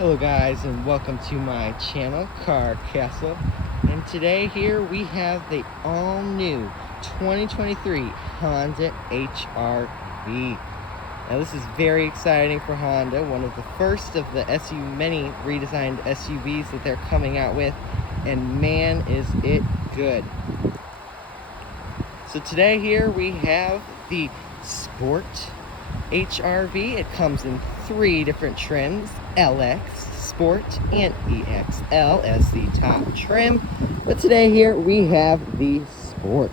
Hello guys, and welcome to my channel, Car Castle. And today here we have the all-new 2023 Honda HR-V. Now this is very exciting for Honda, one of the first of the many redesigned SUVs that they're coming out with, and man is it good. So today here we have the Sport HR-V. It comes in 3 different trims: LX, Sport, and EXL as the top trim. But today here we have the Sport.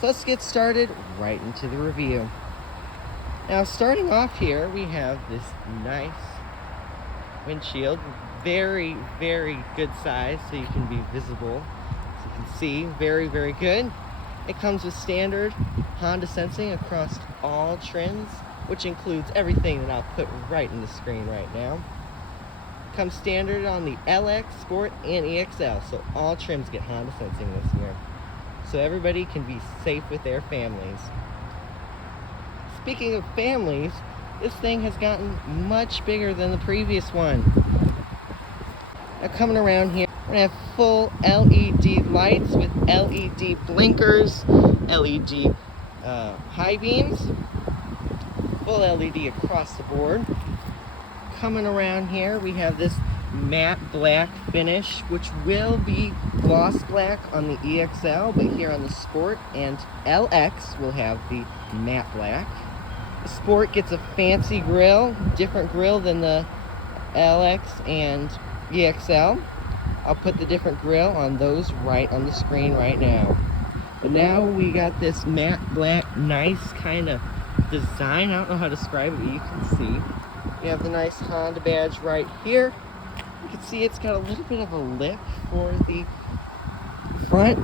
So let's get started right into the review. Now starting off here, we have this nice windshield, very good size, so you can be visible, so you can see very good. It comes with standard Honda sensing across all trims, which includes everything that I'll put right in the screen right now. It comes standard on the LX, Sport, and EXL, so all trims get Honda sensing this year, so everybody can be safe with their families. Speaking of families, this thing has gotten much bigger than the previous one. Now coming around here, we're gonna have full LED lights with LED blinkers, LED high beams, full LED across the board. Coming around here, we have this matte black finish, which will be gloss black on the EXL, but here on the Sport and LX will have the matte black. The Sport gets a fancy grille, different grille than the LX and EXL. I'll put the different grille on those right on the screen right now. But now we got this matte black, nice kind of design. I don't know how to describe it, but you can see. We have the nice Honda badge right here. You can see it's got a little bit of a lip for the front.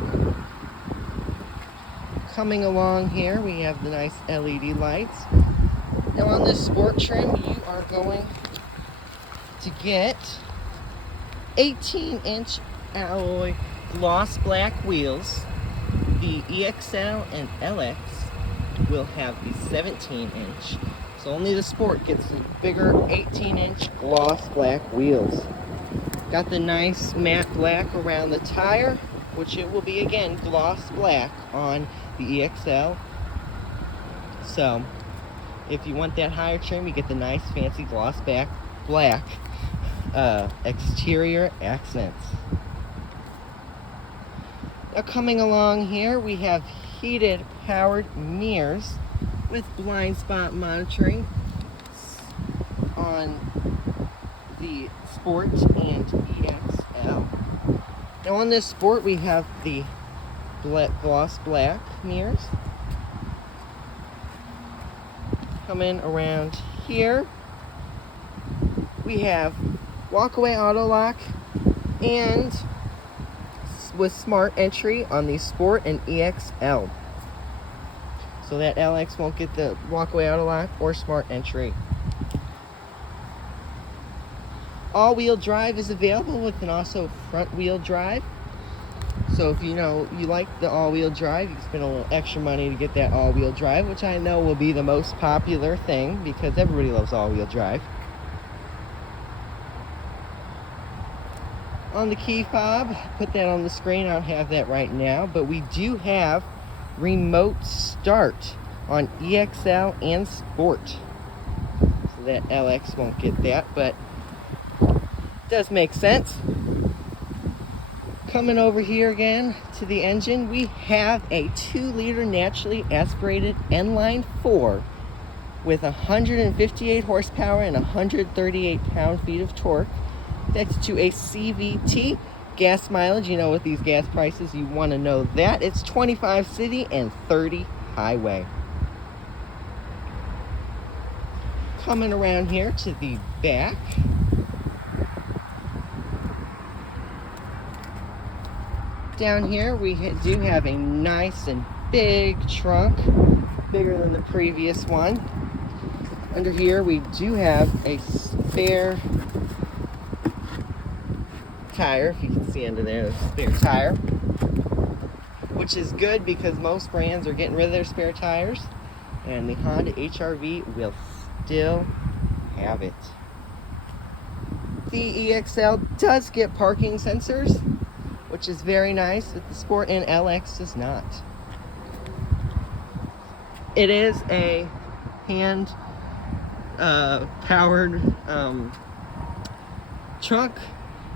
Coming along here, we have the nice LED lights. Now on this Sport trim, you are going to get 18-inch alloy gloss black wheels. The EXL and LX will have the 17-inch. So only the Sport gets the bigger 18-inch gloss black wheels. Got the nice matte black around the tire, which it will be again gloss black on the EXL. So if you want that higher trim, you get the nice fancy gloss black exterior accents. Now coming along here, we have heated powered mirrors with blind spot monitoring on the Sport and EXL. Now on this Sport, we have the gloss black mirrors. Coming around here, we have walkaway auto lock and with smart entry on the Sport and EXL. So that LX won't get the walkaway auto lock or smart entry. All-wheel drive is available with an also front-wheel drive. So if you like the all-wheel drive, you can spend a little extra money to get that all-wheel drive, which I know will be the most popular thing because everybody loves all-wheel drive. On the key fob, put that on the screen. I don't have that right now, but we do have remote start on EXL and Sport. So that LX won't get that, but it does make sense. Coming over here again to the engine, we have a 2-liter naturally aspirated inline 4 with 158 horsepower and 138 pound-feet of torque. That's to a CVT. Gas mileage, with these gas prices, you want to know that. It's 25 city and 30 highway. Coming around here to the back, down here we do have a nice and big trunk, bigger than the previous one. Under here we do have a spare tire, if you can see under there, a spare tire, which is good because most brands are getting rid of their spare tires, and the Honda HR-V will still have it. The EXL does get parking sensors, which is very nice, but the Sport and LX does not. It is a hand powered trunk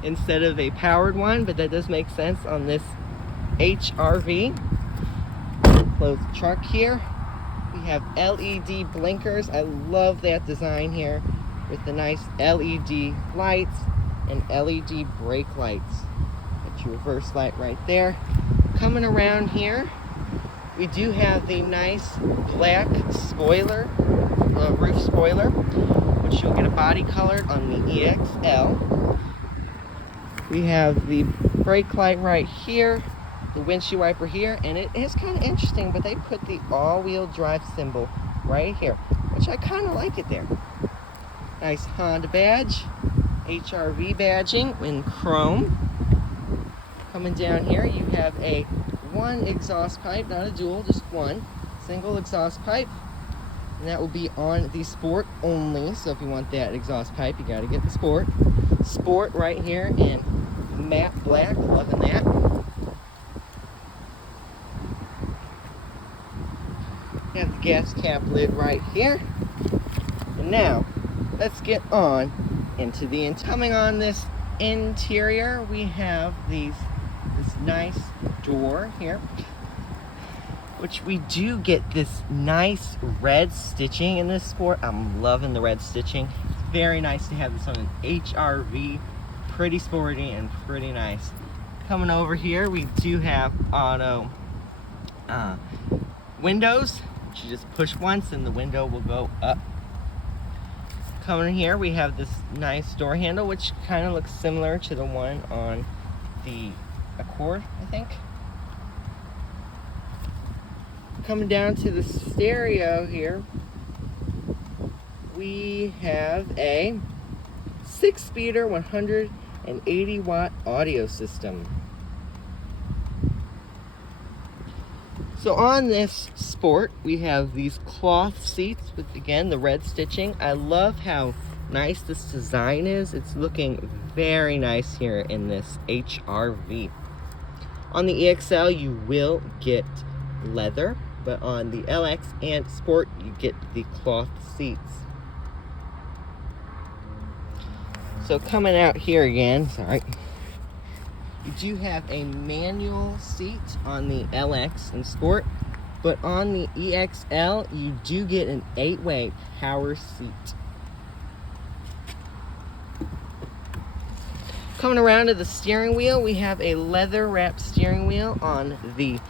instead of a powered one, but that does make sense on this HRV. Close the trunk here. We have LED blinkers. I love that design here with the nice LED lights and LED brake lights. Got your reverse light right there. Coming around here, we do have the nice black spoiler, roof spoiler, which you'll get a body colored on the EXL. We have the brake light right here, the windshield wiper here, and it is kind of interesting, but they put the all-wheel drive symbol right here, which I kind of like it there. Nice Honda badge, HRV badging in chrome. Coming down here, you have a one exhaust pipe, not a dual, just one single exhaust pipe, and that will be on the Sport only. So if you want that exhaust pipe, you got to get the Sport right here in matte black. Loving that. You have the gas cap lid right here. And now let's get on into the coming on this interior. We have this nice door here, which we do get this nice red stitching in this Sport. I'm loving the red stitching. It's very nice to have this on an HRV. Pretty sporty and pretty nice. Coming over here, we do have auto windows. You just push once and the window will go up. Coming in here, we have this nice door handle, which kind of looks similar to the one on the Accord, I think. Coming down to the stereo here, we have a 6-speeder 180 watt audio system. So on this Sport, we have these cloth seats with, again, the red stitching. I love how nice this design is. It's looking very nice here in this HRV. On the EXL, you will get leather, but on the LX and Sport, you get the cloth seats. So coming out here again, sorry. You do have a manual seat on the LX and Sport, but on the EXL, you do get an 8-way power seat. Coming around to the steering wheel, we have a leather wrapped steering wheel on the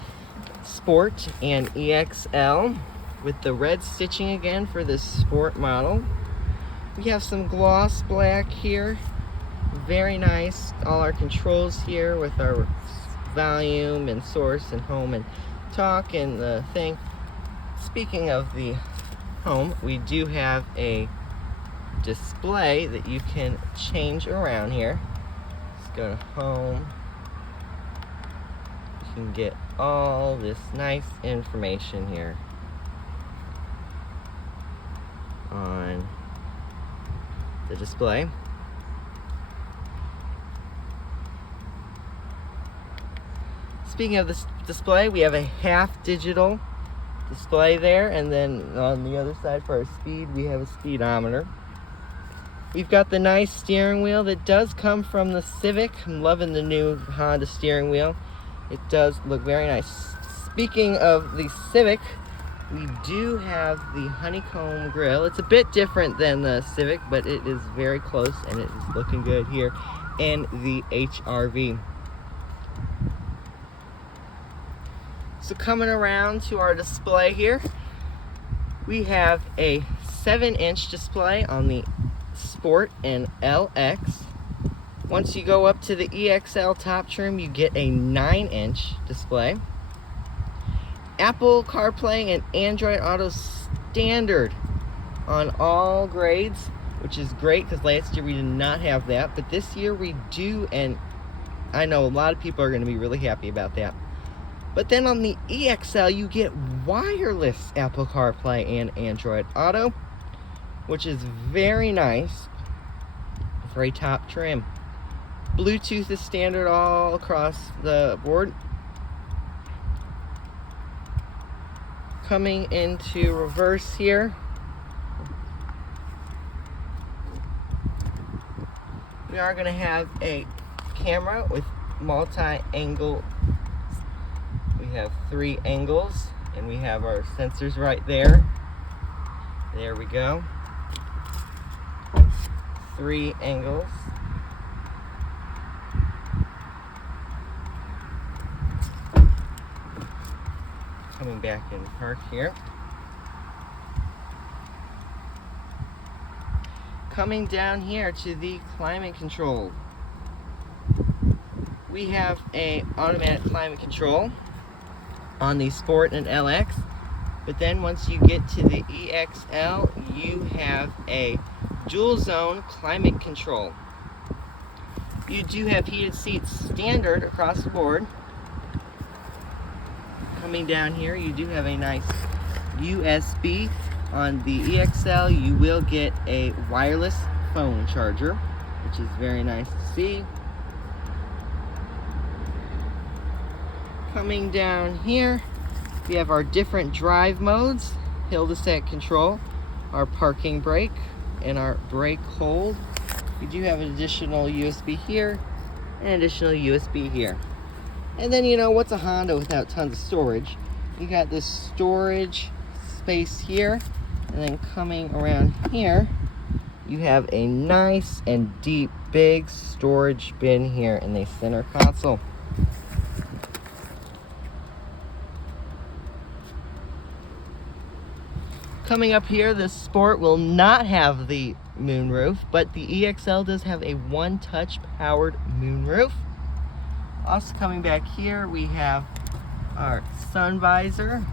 Sport and EXL with the red stitching again for the Sport model. We have some gloss black here. Very nice. All our controls here with our volume and source and home and talk and the thing. Speaking of the home, we do have a display that you can change around here. Let's go to home. You can get all this nice information here on the display. Speaking of this display, we have a half digital display there, and then on the other side for our speed, we have a speedometer. We've got the nice steering wheel that does come from the Civic. I'm loving the new Honda steering wheel. It does look very nice. Speaking of the Civic, we do have the honeycomb grille. It's a bit different than the Civic, but it is very close, and it is looking good here in the HRV. So coming around to our display here, we have a 7-inch display on the Sport and LX. Once you go up to the EXL top trim, you get a 9-inch display. Apple CarPlay and Android Auto standard on all grades, which is great because last year we did not have that, but this year we do, and I know a lot of people are going to be really happy about that. But then on the EXL, you get wireless Apple CarPlay and Android Auto, which is very nice for a top trim. Bluetooth is standard all across the board. Coming into reverse here, we are going to have a camera with multi-angle. We have 3 angles, and we have our sensors right there. There we go. 3 angles. Coming back in park here. Coming down here to the climate control. We have a automatic climate control on the Sport and LX, but then once you get to the EXL, you have a dual zone climate control. You do have heated seats standard across the board. Coming down here, you do have a nice USB. On the EXL, you will get a wireless phone charger, which is very nice to see. Coming down here, we have our different drive modes, hill descent control, our parking brake, and our brake hold. We do have an additional USB here, and additional USB here. And then, you know, what's a Honda without tons of storage? You got this storage space here, and then coming around here, you have a nice and deep, big storage bin here in the center console. Coming up here, the Sport will not have the moonroof, but the EXL does have a one-touch powered moonroof. Also coming back here, we have our sun visor.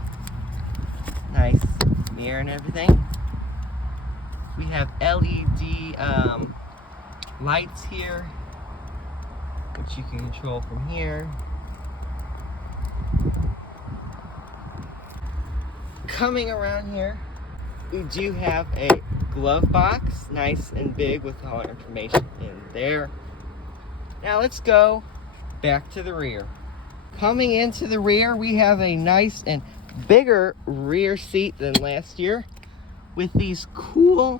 Nice mirror and everything. We have LED lights here, which you can control from here. Coming around here, we do have a glove box, nice and big with all our information in there. Now let's go back to the rear. Coming into the rear, we have a nice and bigger rear seat than last year with these cool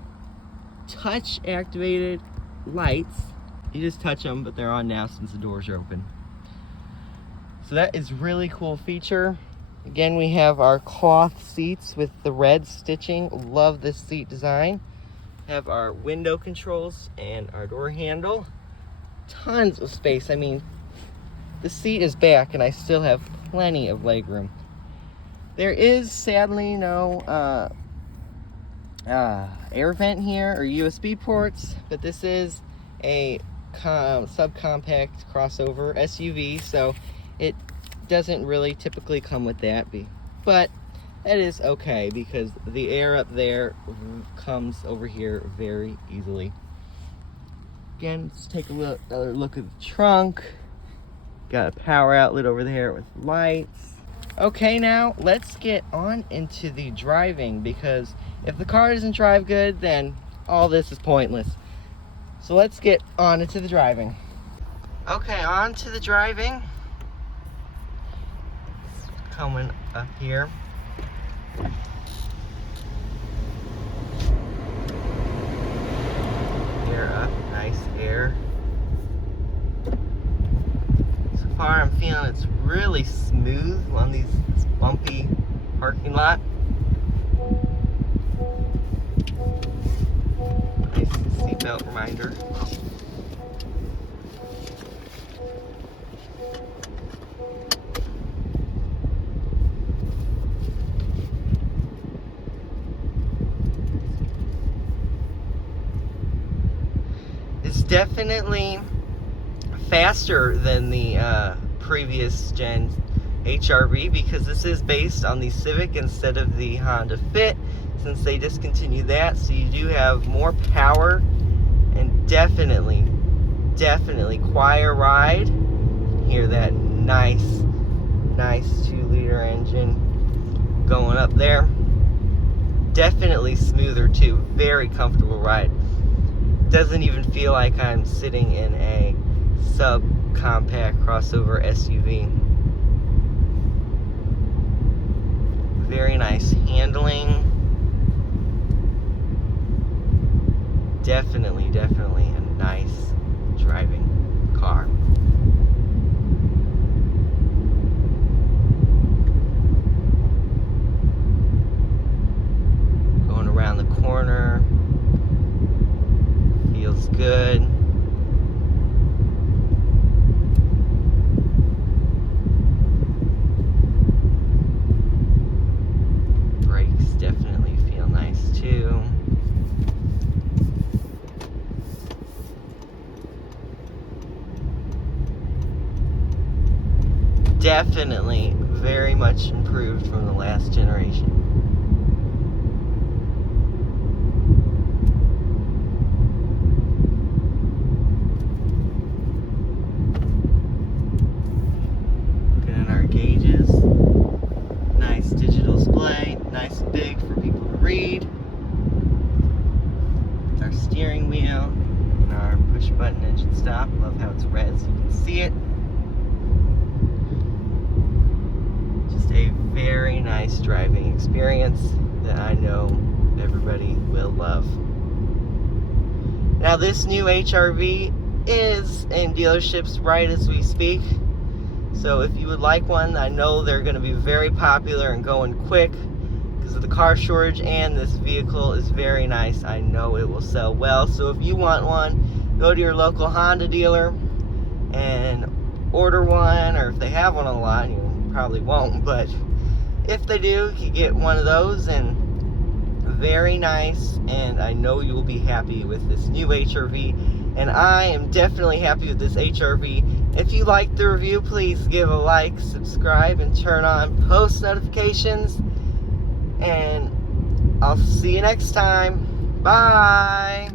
touch activated lights. You just touch them, but they're on now since the doors are open. So that is really cool feature. Again, we have our cloth seats with the red stitching. Love this seat design. Have our window controls and our door handle. Tons of space. I mean, the seat is back and I still have plenty of legroom. There is sadly no air vent here or USB ports, but this is a subcompact crossover SUV, so it doesn't really typically come with that, but that is okay because the air up there comes over here very easily. Again, let's take another look at the trunk. Got a power outlet over there with lights. Okay, now let's get on into the driving, because if the car doesn't drive good, then all this is pointless. So let's get on into the driving. Okay, on to the driving. Coming up here. Air up, nice air. So far I'm feeling it's really smooth on this bumpy parking lot. Nice seatbelt reminder. It's definitely faster than the previous gen HR-V, because this is based on the Civic instead of the Honda Fit, since they discontinued that. So you do have more power and definitely quiet ride. Hear that nice 2-liter engine going up there. Definitely smoother too. Very comfortable ride. doesn't even feel like I'm sitting in a subcompact crossover SUV. Very nice handling. Definitely a nice driving car. Going around the corner. Feels good. Brakes definitely feel nice too. Definitely very much improved from the last generation. Looking at our gauges. Nice digital display, nice and big for people to read. Our steering wheel and our push button engine stop. Love how it's red so you can see it. Just a very nice driving experience that I know everybody will love. Now this new HR-V is in dealerships right as we speak. So if you would like one, I know they're going to be very popular and going quick because of the car shortage, and this vehicle is very nice. I know it will sell well. So if you want one, go to your local Honda dealer and order one, or if they have one on the lot, you probably won't, but if they do, you get one of those, and very nice, and I know you will be happy with this new HR-V, and I am definitely happy with this HR-V. If you liked the review, please give a like, subscribe, and turn on post notifications, and I'll see you next time. Bye!